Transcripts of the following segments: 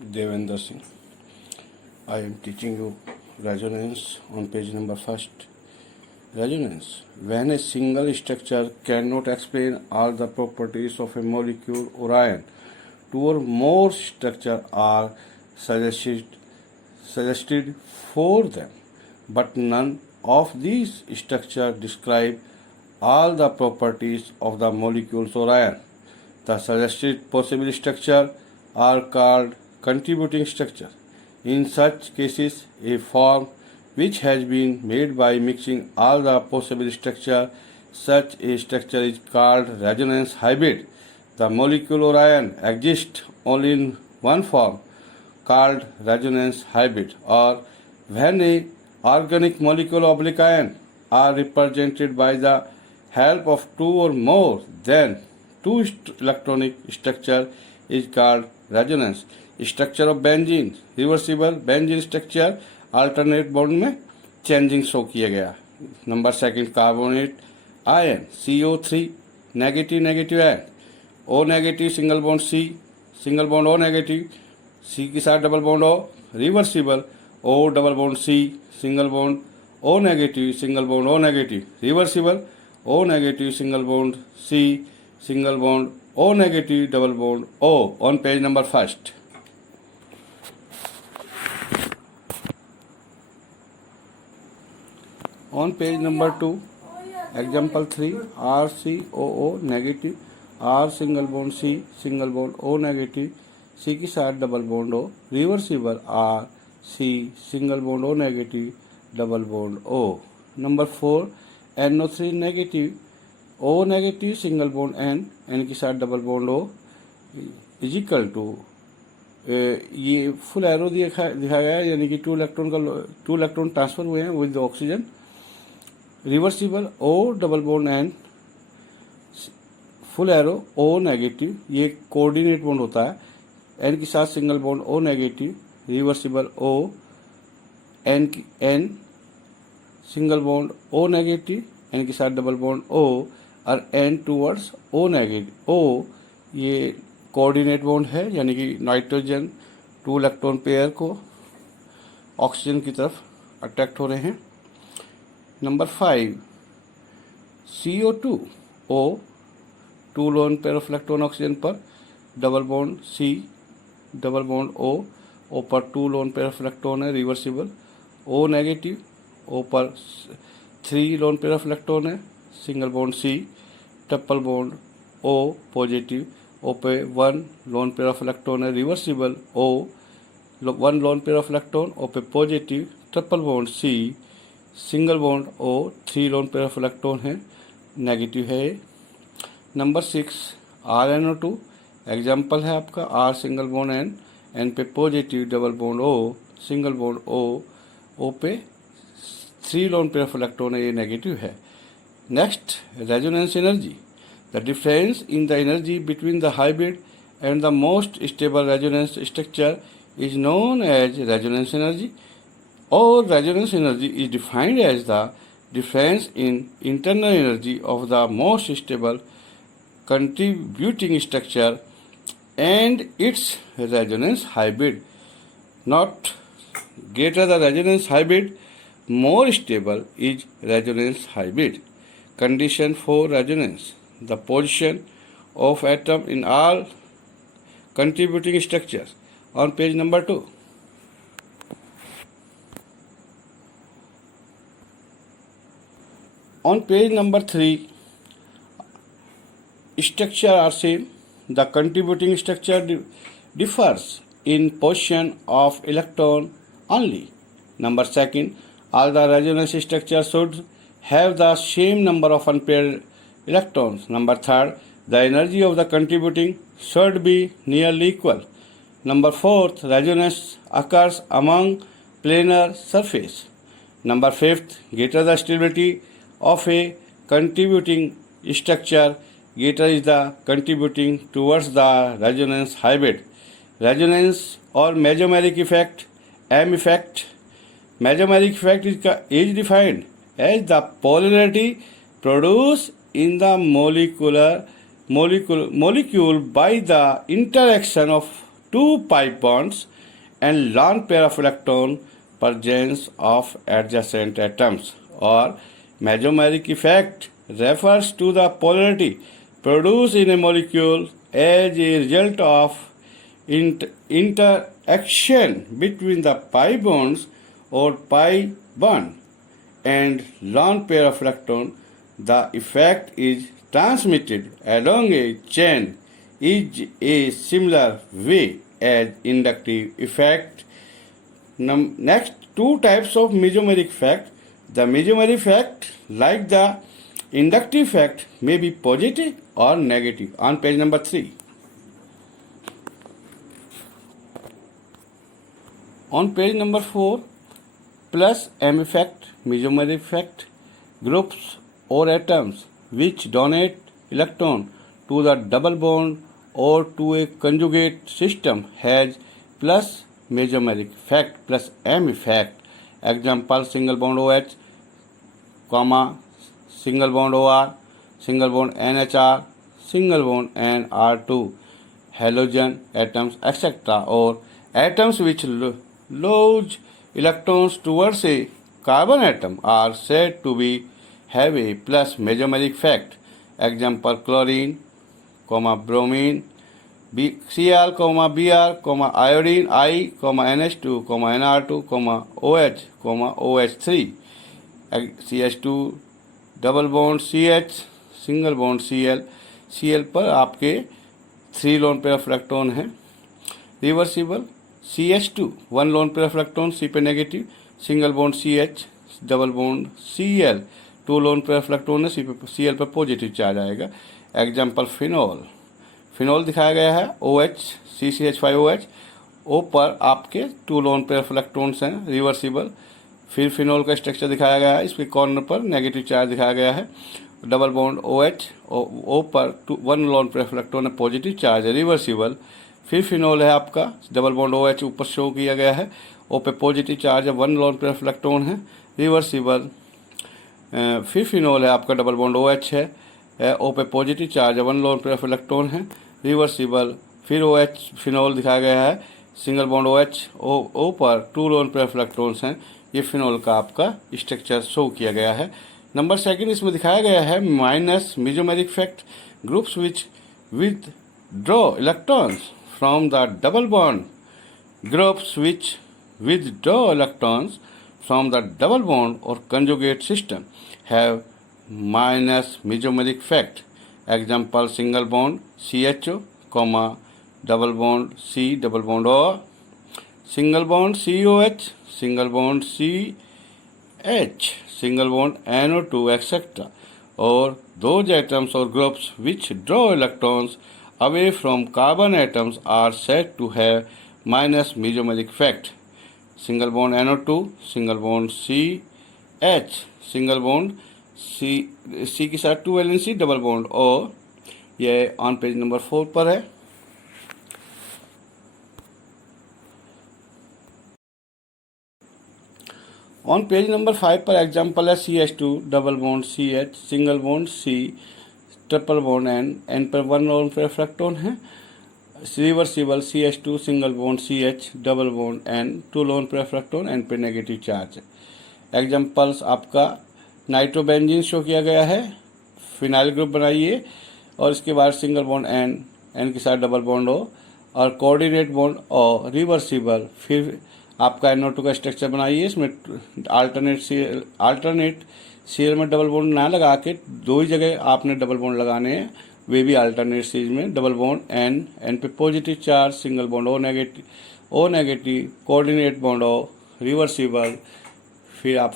Devendra Singh. I am teaching you resonance on page number first. Resonance. When a single structure cannot explain all the properties of a molecule or ion, two or more structures are suggested for them, but none of these structures describe all the properties of the molecules or ion. The suggested possible structure are called contributing structure. In such cases, a form which has been made by mixing all the possible structure, such a structure is called resonance hybrid. The molecule or ion exists only in one form, called resonance hybrid, or when a organic molecule oblique ion are represented by the help of two or more than two electronic structure is called resonance. Structure of benzene, reversible benzene structure, alternate bond में changing show किया गया. Number second carbonate ion CO3 negative negative ion O negative single bond C single bond O negative C के साथ double bond O reversible O double bond C single bond O negative single bond O negative reversible O negative single bond C single bond O negative double bond O on page number first. On page number 2, example 3, RCOO negative, R single bond C, single bond O negative, C के साथ double bond O, reversible R C single bond O negative, double bond O. Number 4, NO3 negative, O negative single bond N के साथ double bond O is equal to ये full arrow दिखाया गया है, यानी कि टू इलेक्ट्रॉन ट्रांसफर हुए हैं with oxygen. Reversible O double bond N full arrow O negative, ये कोऑर्डिनेट बॉन्ड होता है. N के साथ single bond O negative, reversible O N single bond O negative, N के साथ डबल बॉन्ड O और N towards O negative. O ये coordinate bond है, यानी कि नाइट्रोजन टू इलेक्ट्रॉन पेयर को ऑक्सीजन की तरफ अट्रैक्ट हो रहे हैं. Number 5, CO2 O two lone pair of electron oxygen पर, double bond C double bond O पर two lone pair of electron है, रिवर्सिबल O नेगेटिव, O पर 3 लोन पेयर ऑफ इलेक्ट्रॉन है, single bond C, triple bond O positive, O पे 1 lone pair of electron है, reversible O 1 lone pair of electron, O पे positive, triple bond C, single bond O 3 lone pair of electron है, negative है. Number 6, RNO2 example है आपका, R single bond N पे positive, double bond O single bond O पे 3 lone pair of electron है, ये negative है. Next, resonance energy. The difference in the energy between the hybrid and the most stable resonance structure is known as resonance energy. Or resonance energy is defined as the difference in internal energy of the most stable contributing structure and its resonance hybrid. Not greater the resonance hybrid, more stable is resonance hybrid. Condition for resonance: the position of atom in all contributing structures. On page number 2. On page number 3, structure are same. The contributing structure differs in position of electron only. Number 2, all the resonance structures should have the same number of unpaired electrons. Number 3, the energy of the contributing should be nearly equal. Number 4, resonance occurs among planar surface. Number 5, greater the stability of a contributing structure, greater is the contributing towards the resonance hybrid. Resonance or mesomeric effect, M effect. Mesomeric effect is defined as the polarity produced in the molecule by the interaction of 2 pi bonds and lone pair of electron presence of adjacent atoms. Or mesomeric effect refers to the polarity produced in a molecule as a result of interaction between the pi bonds or pi bond and lone pair of electron. The effect is transmitted along a chain is a similar way as inductive effect. Next, two types of mesomeric effect. The mesomeric effect, like the inductive effect, may be positive or negative. On page number 3. On page number 4, plus M effect, mesomeric effect, groups or atoms which donate electron to the double bond or to a conjugate system has plus mesomeric effect plus M effect. Example, single bond OH, comma, single bond OR, single bond NHR, single bond NR2, halogen atoms, etc. Or atoms which lose electrons towards a carbon atom are said to be have a plus mesomeric effect. Example, chlorine, bromine, Cl, Br, iodine, I, NH2, Nr2, OH, OH3, CH2, double bond CH, single bond Cl पर आपके 3 lone pair of electron हैं. Reversible CH2, 1 lone pair of electron C पे negative, single bond CH, double bond Cl, 2 loan pair of electron है Cl पर positive charge आएगा. Example, phenol दिखाया गया है OH, CCH5OH, O पर आपके 2 लोन पेयर ऑफ इलेक्ट्रॉन्स हैं रिवर्सिबल. फिर फिनॉल का स्ट्रक्चर दिखाया गया है, इसके कॉर्नर पर नेगेटिव चार्ज दिखाया गया है. डबल बॉन्ड OH, O पर 1 लोन पेयर ऑफ इलेक्ट्रॉन है पॉजिटिव चार्ज है रिवर्सिबल. फिर फिनॉल है आपका, डबल बॉन्ड OH ऊपर शो किया गया है, O पे पॉजिटिव चार्ज है, 1 लोन पेयर ऑफ इलेक्ट्रॉन है रिवर्सिबल. फिर फिनॉल है आपका, डबल बॉन्ड OH है, O पे पॉजिटिव चार्ज है, 1 लोन पेयर ऑफ इलेक्ट्रॉन है रिवर्सिबल. फिर OH फिनॉल दिखाया गया है, सिंगल बॉन्ड OH, O पर 2 लोन पेयर ऑफ इलेक्ट्रॉन्स हैं. ये फिनॉल का आपका स्ट्रक्चर शो किया गया है. नंबर 2 इसमें दिखाया गया है minus mesomeric effect, groups which withdraw electrons from the double bond. Groups which withdraw electrons from the double bond or conjugate system have minus mesomeric effect. Example, single bond CHO, double bond C, double bond O, single bond COH, single bond CH, single bond NO2, etc. Or those atoms or groups which draw electrons away from carbon atoms are said to have minus mesomeric effect. Single bond NO2, single bond CH, single bond C के साथ 2 valency, double bond O. ये on page number 4 पर है. On page number 5 पर example है CH2, double bond CH, single bond C, triple bond N पर 1 lone pair of electron है. Reversible CH2, single bond CH, double bond N, 2 loan pair of electron, N पे negative charge है. Examples आपका nitrobenzene show किया गया है, phenyl group बनाइए और इसके बाद सिंगल बॉन्ड N के साथ डबल बॉन्ड O और कोऑर्डिनेट बॉन्ड O रिवर्सिबल. फिर आपका NO2 का स्ट्रक्चर बनाइए, इसमें अल्टरनेट सीएल में डबल बॉन्ड ना लगा के 2 ही जगह आपने डबल बॉन्ड लगाने हैं, वे भी अल्टरनेट सीरीज में. डबल बॉन्ड N पे positive charge, single bond O negative, coordinate bond O reversible. फिर आप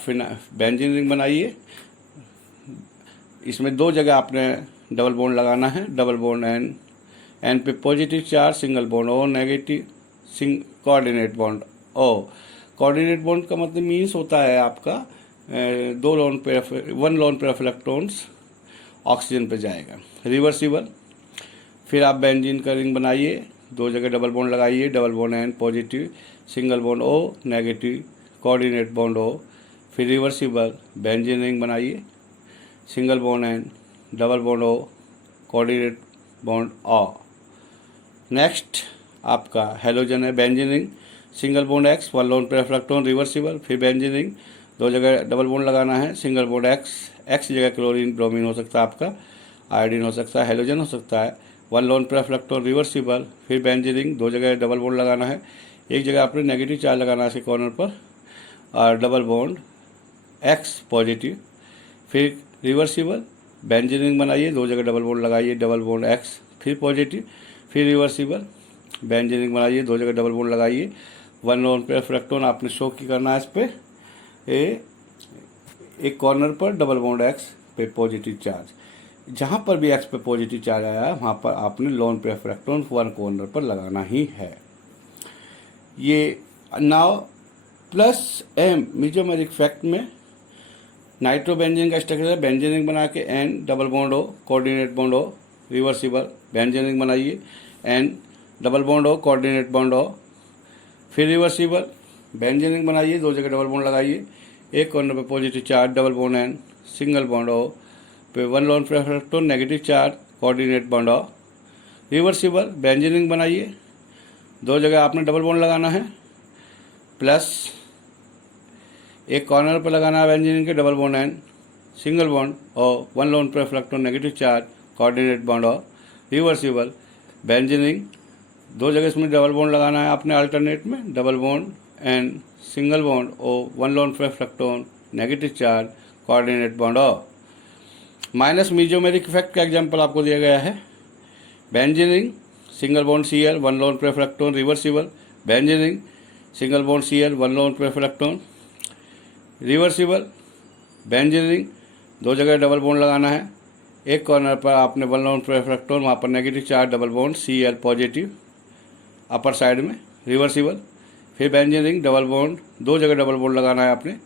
बेंजीन रिंग बनाइए, इसमें 2 जगह आपने डबल बॉन्ड लगाना है. डबल बॉन्ड N पे positive charge, single bond O negative, coordinate bond O. Coordinate bond का मतलब मीन्स होता है आपका 1 lone pair of electrons oxygen पे जाएगा रिवर्सिबल. फिर आप बेंजीन का रिंग बनाइए, 2 जगह डबल बॉन्ड लगाइए, double bond N positive, single bond O negative, coordinate bond O. फिर रिवर्सिबल बेंजीन रिंग बनाइए, single bond N, double bond O, coordinate bond O. Next आपका हैलोजन है। Benzene ring single bond x, one lone pair of electron reversible. फिर benzene ring दो जगह double bond लगाना है, single bond x, x की जगह क्लोरीन ब्रोमीन हो सकता है आपका, आयोडीन हो सकता है, हैलोजन हो सकता है। One lone pair of electron reversible. फिर बेंजीन रिंग दो जगह डबल बॉन्ड लगाना है, एक जगह आपने नेगेटिव चार्ज लगाना है इसके कॉर्नर पर और डबल बॉन्ड एक्स पॉजिटिव। फिर रिवर्सिबल बेंजीन रिंग बनाइए, दो जगह डबल बॉन्ड लगाइए, डबल बॉन्ड एक्स फिर पॉजिटिव। फिर रिवर्सिबल बेंजीन रिंग बनाइए, दो जगह डबल बॉन्ड लगाइए, one lone pair of electron आपने शो की करना है इस पर एक कॉर्नर पर डबल बॉन्ड एक्स पे पॉजिटिव चार्ज। जहाँ पर भी एक्स पे पॉजिटिव चार्ज आया है वहाँ पर आपने lone pair of electron one corner पर लगाना ही है। ये now plus M mesomeric effect में नाइट्रोबेंजीन का स्ट्रक्चर है। बेंजीन रिंग बना के एन डबल बॉन्ड हो, कोऑर्डिनेट बॉन्ड हो, रिवर्सिबल बेंजीन रिंग बनाइए, एन डबल बॉन्ड हो, कोऑर्डिनेट बॉन्ड हो। फिर रिवर्सिबल बेंजीन रिंग बनाइए, दो जगह डबल बॉन्ड लगाइए, एक कॉर्नर पे positive charge double bond N, single bond हो, फिर one lone pair of electron negative charge coordinate bond हो। रिवर्सिबल बेंजीन रिंग बनाइए, दो जगह आपने डबल बॉन्ड लगाना है, प्लस एक कॉर्नर पर लगाना है बेंजीन रिंग के double bond N, single bond और one lone pair of electron negative charge coordinate bond हो। रिवर्सिबल बेंजीन रिंग दो जगह इसमें डबल बॉन्ड लगाना है आपने अल्टरनेट में, double bond and single bond और one lone pair of electron negative charge coordinate bond हो। माइनस मीजोमेरिक इफेक्ट का एग्जांपल आपको दिया गया है। Benzene ring single bond Cl, one lone pair of electron reversible. Benzene ring single bond Cl, one lone pair of electron reversible. Benzene ring दो जगह double bond लगाना है, एक कॉर्नर पर आपने one lone pair of electron, वहाँ पर negative charge double bond Cl positive अपर side में रिवर्सिबल। फिर बेंजीन रिंग डबल बॉन्ड दो जगह डबल बॉन्ड लगाना है आपने,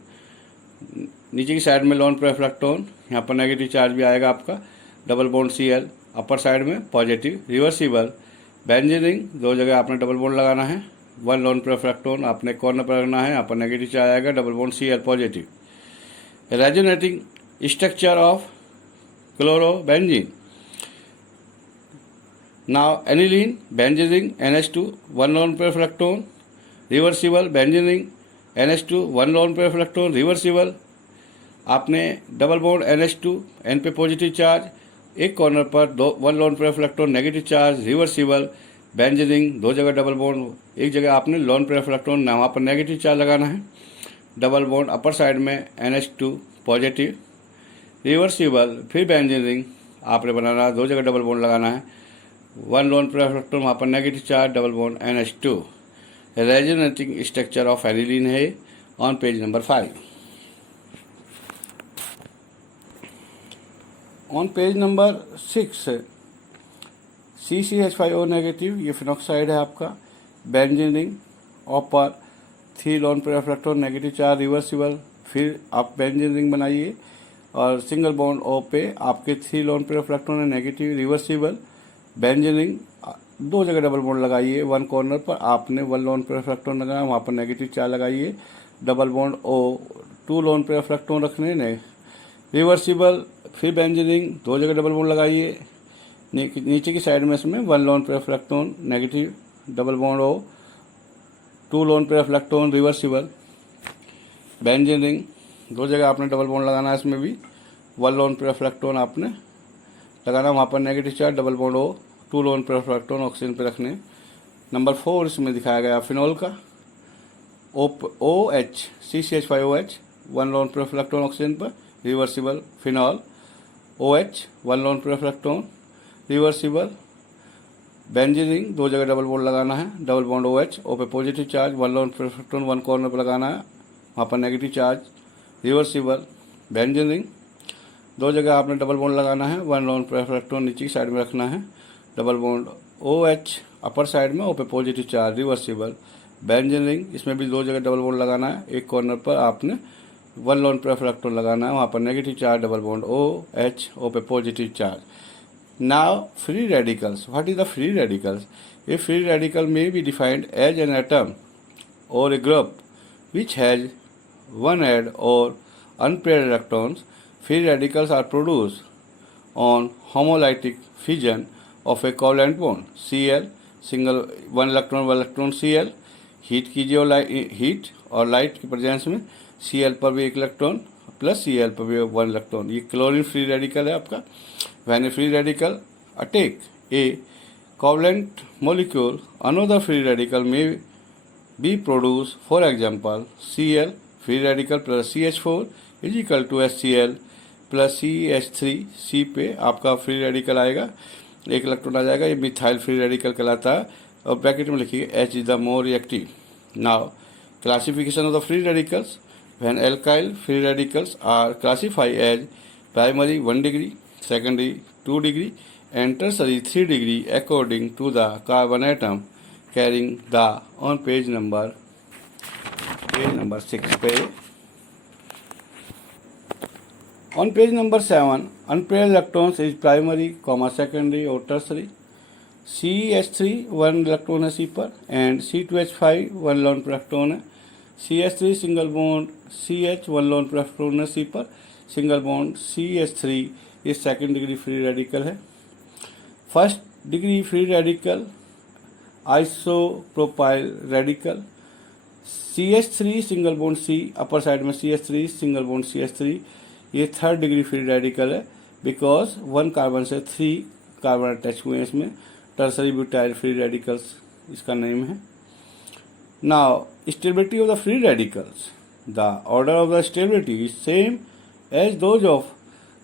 नीचे की साइड में लोन पेयर ऑफ इलेक्ट्रॉन, यहाँ पर नेगेटिव चार्ज भी आएगा आपका, डबल बॉन्ड Cl अपर साइड में पॉजिटिव रिवर्सिबल। बेंजीन रिंग दो जगह आपने डबल बॉन्ड लगाना है, one lone pair of electron आपने कॉर्नर पर रखना है, यहाँ पर नेगेटिव चार्ज आएगा, double bond Cl positive. Resonating structure of chlorobenzene. Now aniline benzene ring NH2, one lone pair of electron reversible. Benzene ring NH2, one lone pair of electron reversible. आपने double bond NH2 N पे positive charge, एक corner पर दो one lone pair of electron negative charge reversible. Benzene ring दो जगह double bond, एक जगह आपने लोन पेयर ऑफ इलेक्ट्रॉन वहाँ पर नेगेटिव चार्ज लगाना है, डबल बॉन्ड अपर साइड में NH2 पॉजिटिव रिवर्सिबल। फिर बेंजीन रिंग आपने बनाना है, दो जगह डबल बॉन्ड लगाना है, one lone pair of electron वहाँ पर negative charge, double bond NH2। Resonating structure of aniline है on page number 5। On page number 6 CCH5O negative, ये फिनॉक्साइड है आपका। बेंजीन रिंग ऊपर three lone pair of electron negative charge reversible. फिर आप benzene ring बनाइए और सिंगल बॉन्ड O पे आपके three lone pair of electron है नेगेटिव रिवर्सिबल। बेंजीन रिंग दो जगह डबल बॉन्ड लगाइए, वन कॉर्नर पर आपने one lone pair of electron लगाया, वहाँ पर नेगेटिव चार्ज लगाइए, double bond O, two lone pair of electron रखने ने रिवर्सिबल। फिर बेंजीन रिंग दो जगह डबल बॉन्ड लगाइए, नीचे की साइड में इसमें one lone pair of electron negative, double bond O, two lone pair of electron reversible. Benzene ring दो जगह आपने डबल बॉन्ड लगाना है, इसमें भी one lone pair of electron आपने लगाना, वहाँ पर negative charge, double bond O, two lone pair of electron oxygen पे रखने। नंबर 4 इसमें दिखाया गया फिनॉल का OH CCH5OH, one lone pair of electron oxygen पर reversible. Phenol OH, one lone pair of electron reversible. Benzene ring दो जगह double bond लगाना है, डबल बॉन्ड OH, O पे positive charge, one lone pair of electron one corner पर लगाना है, वहाँ पर negative charge reversible. Benzene ring दो जगह आपने डबल बॉन्ड लगाना है, one lone pair of electron नीचे की साइड में रखना है, डबल बॉन्ड OH अपर साइड में, O पे positive charge reversible. Benzene ring इसमें भी दो जगह डबल बॉन्ड लगाना है, एक कॉर्नर पर आपने one lone pair of electron लगाना है, वहाँ पर negative charge, double bond OH, O पे positive charge. Now free radicals. What is the free radicals? A free radical may be defined as an atom or a group which has one add or unpaired electrons. Free radicals are produced on homolytic fission of a covalent bond Cl, single one electron Cl, heat कीजिए और heat और light की presence में Cl पर भी एक electron plus Cl पर भी वन इलेक्ट्रॉन, ये क्लोरीन फ्री रेडिकल है आपका। When A free radical attack A covalent molecule, another free radical may be produced. For example, Cl free radical plus CH4 is equal to HCl plus CH3, C पे आपका free radical आएगा, एक electron आ जाएगा, ये methyl free radical कहलाता है। और bracket में लिखिए H is the more reactive. Now classification of the free radicals, when alkyl free radicals are classified as primary 1 degree, secondary 2 degree and tertiary 3 degree according to the carbon atom carrying the on page number 6 पे। On page number 7, unpaired electrons is primary, secondary और tertiary. CH3 1 electron है C पर and C2H5 1 loan पर electron है। CH3 single bond CH 1 loan पर electron है C पर, single bond CH3 ये सेकंड डिग्री फ्री रेडिकल है। First degree free radical isopropyl radical CH3 single bond C, upper side में CH3 single bond CH3, ये third degree free radical है because 1 carbon से 3 carbon attach हुए हैं इसमें। Tertiary butyl free radicals इसका name है। Now stability of the free radicals, the order of the stability is same as those of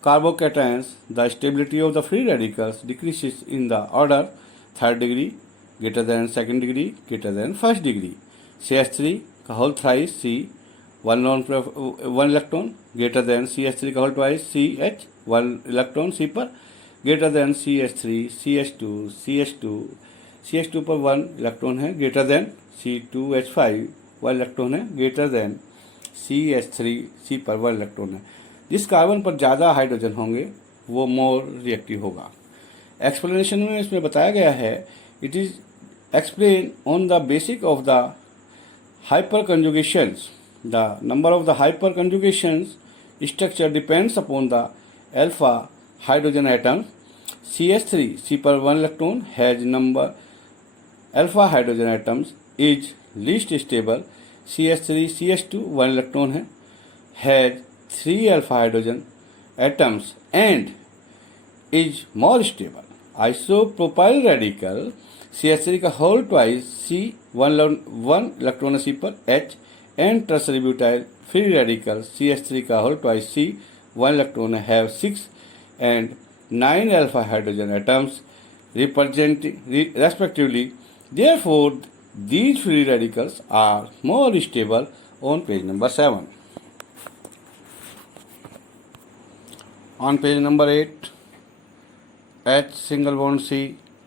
carbocations. The stability of the free radicals decreases in the order third degree greater than second degree greater than first degree. CH3 का whole thrice C 1 electron greater than CH3 का whole twice CH 1 electron C पर greater than CH3 CH2 पर 1 electron है greater than C2H5 1 electron है greater than CH3 C पर 1 electron है। जिस carbon पर ज़्यादा हाइड्रोजन होंगे वो मोर रिएक्टिव होगा। एक्सप्लेनेशन में इसमें बताया गया है, it is explain on the basic of the hyperconjugations, the number of the hyperconjugations structure depends upon the alpha hydrogen atom. CH3 C पर 1 electron has number alpha hydrogen atoms is least stable. CH3 CH2 1 electron है, has 3 alpha hydrogen atoms and is more stable. Isopropyl radical CH3 का whole twice C 1 electron C पर H and tertiary butyl free radical CH3 का whole twice C 1 electron have 6 and 9 alpha hydrogen atoms representing respectively. Therefore, these free radicals are more stable on page number 7. On page number 8, H single bond C,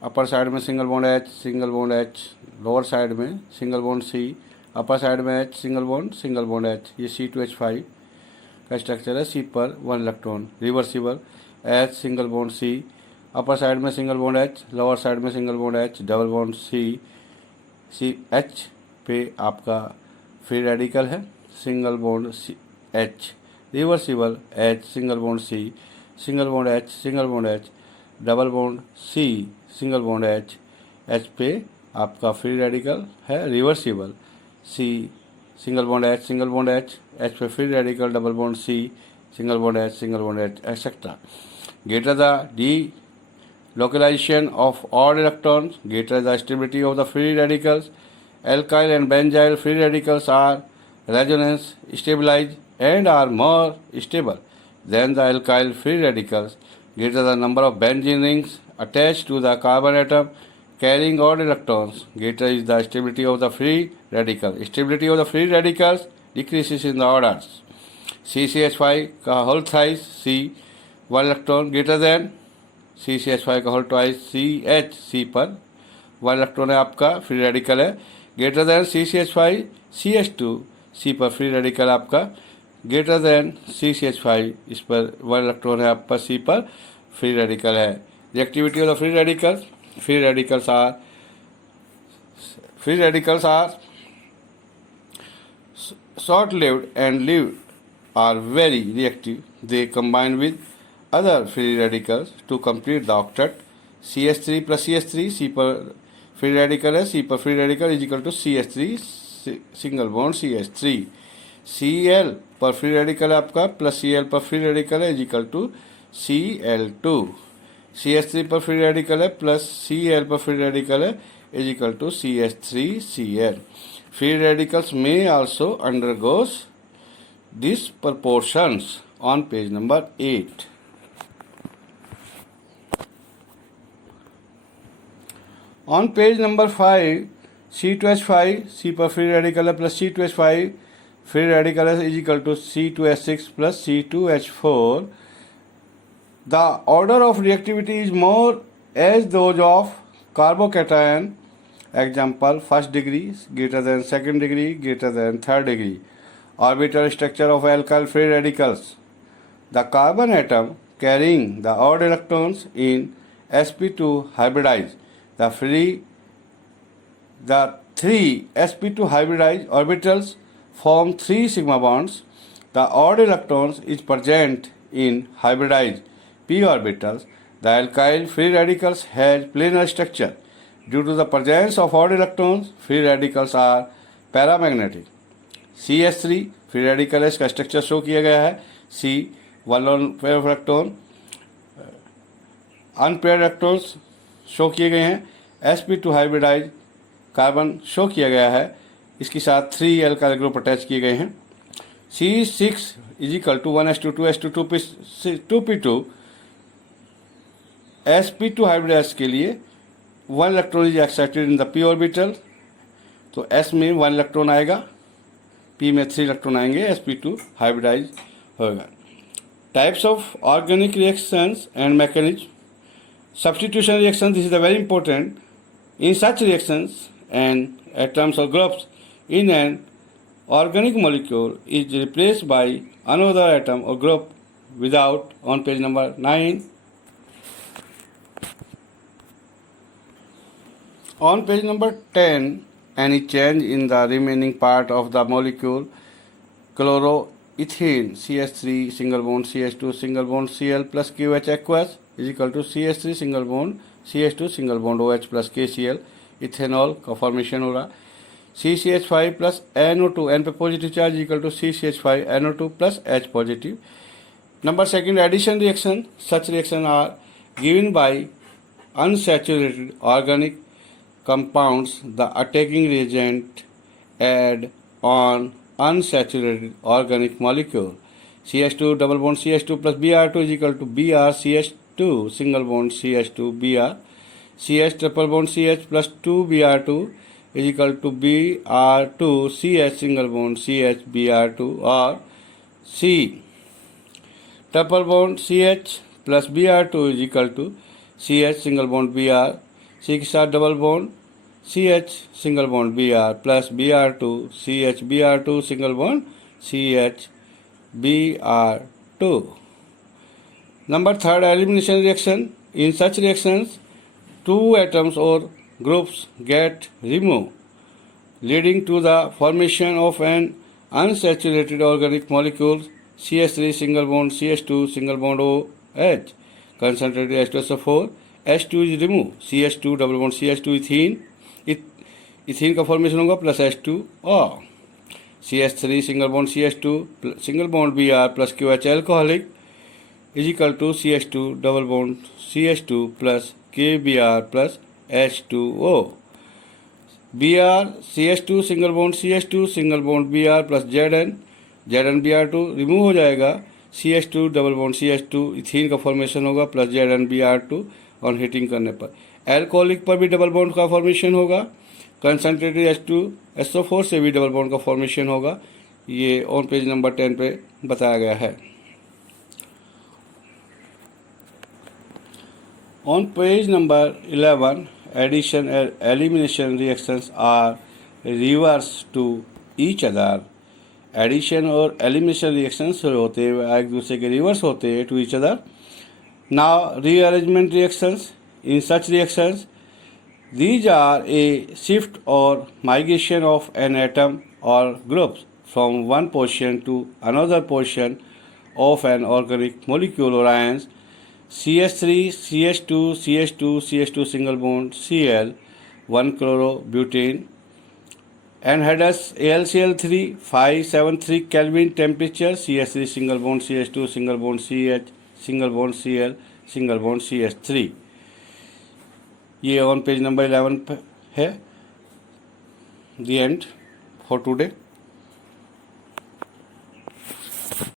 upper side में single bond H, single bond H, lower side में single bond C, upper side में H single bond H, ये C2H5 का structure है। C पर 1 electron, reversible H single bond C, upper side में single bond H, lower side में single bond H, double bond C H पे आपका free radical है, single bond H, reversible H single bond C, single bond H, double bond C single bond H पे आपका free radical है, reversible C single bond H पे free radical, double bond C single bond H etcetera. Greater the delocalization of odd electrons, greater the stability of the free radicals. Alkyl and benzyl free radicals are resonance stabilized and are more stable than the alkyl free radicals. Greater the number of benzene rings attached to the carbon atom carrying odd electrons, greater is the stability of the free radical. Stability of the free radicals decreases in the orders. CCH5 का whole thrice C 1 electron greater than CCH5 का whole twice CH C पर 1 electron है आपका free radical है, greater than CCH5 CH2 C पर free radical आपका greater than CCH5 इस पर 1 इलेक्ट्रॉन है आपका C पर फ्री रेडिकल है। Reactivity of the free radicals are short lived and lived are very reactive. They combine with other free radicals to complete the octet. CH3 plus CH3 C पर free radical है, C पर free radical is equal to CH3 single bond CH3। Cl पर free radical है आपका plus Cl पर free radical है is equal to Cl2। CH3 पर free radical है प्लस Cl पर फ्री रेडिकल है is equal to CH3Cl. Free radicals may also undergoes these proportions on page number 8. On page number 5, C2H5, C पर free radical है plus C2H5 free radical है is equal to C2H6 plus C2H4. The order of reactivity is more as those of carbocation. Example, first degree greater than second degree greater than third degree. Orbital structure of alkyl free radicals. The carbon atom carrying the odd electrons in sp2 hybridize. The three sp2 hybridized orbitals form 3 sigma bonds. The odd electrons is present in hybridized p orbitals. The alkyl free radicals has planar structure. Due to the presence of odd electrons, free radicals are paramagnetic. CH3 free radical है, इसका structure show किया गया है। C 1 lone pair of electron, unpaired electrons show किए गए हैं। sp2 hybridise carbon show किया गया है, इसके साथ 3 एल्काइल ग्रुप अटैच किए गए हैं। C6 is equal to 1s2 2p2 sp2 hybridise के लिए 1 electron is excited in the p orbital, तो s में 1 इलेक्ट्रॉन आएगा, p में 3 इलेक्ट्रॉन आएंगे, sp2 हाइब्रिडाइज होगा। Types of organic reactions and mechanism. Substitution reaction, this is the very important. In such reactions and atoms or groups in an organic molecule is replaced by another atom or group without, on page number 9. On page number 10, any change in the remaining part of the molecule, chloroethane CH3 single bond CH2 single bond Cl plus QH aqueous is equal to CH3 single bond CH2 single bond OH plus KCl, ethanol का formation हो रहा। CCH5 plus NO2 N पे positive charge equal to CCH5 NO2 plus H positive. Number second, addition reaction. Such reaction are given by unsaturated organic compounds. The attacking reagent add on unsaturated organic molecule. CH2 double bond CH2 plus Br2 is equal to Br CH2 single bond CH2 Br. CH triple bond CH plus 2 Br2 is equal to Br2 CH single bond CH Br2, or C triple bond CH plus Br2 is equal to CH single bond Br. C के साथ double bond CH single bond Br plus Br2 CH Br2 single bond CH Br2. Number third, elimination reaction. In such reactions, 2 atoms or groups get removed, leading to the formation of an unsaturated organic molecule CH3 single bond CH2 single bond OH. Concentrated H2SO4, H2 is removed, CH2 double bond CH2 ethene, ethene का formation होगा plus H2O. CH3 single bond CH2 single bond Br plus QH alcoholic is equal to CH2 double bond CH2 plus KBr plus H2O. Br CH2 single bond CH2 single bond Br plus Zn Br2 remove हो जाएगा, CH2 double bond CH2 ethene का formation होगा plus Zn Br2 on heating करने पर। Alcoholic पर भी double bond का formation होगा, कंसनट्रेटेड H2SO4 से भी डबल बॉन्ड का फॉर्मेशन होगा। ये ऑन पेज नंबर 10 पे बताया गया है। On page number 11, addition and elimination reactions are reverse to each other. Addition और एलिमिनेशन रिएक्शंस होते हैं एक दूसरे के रिवर्स होते हैं to each other. Now rearrangement reactions. In such reactions, these are a shift or migration of an atom or groups from one position to another position of an organic molecule or ions. CH3 CH2 CH2 CH2 single bond Cl 1 chlorobutane. Anhydrous AlCl3 573 Kelvin temperature, CH3 single bond CH2 single bond CH single bond Cl single bond CH3. ये on page number 11 पे है. The end for today.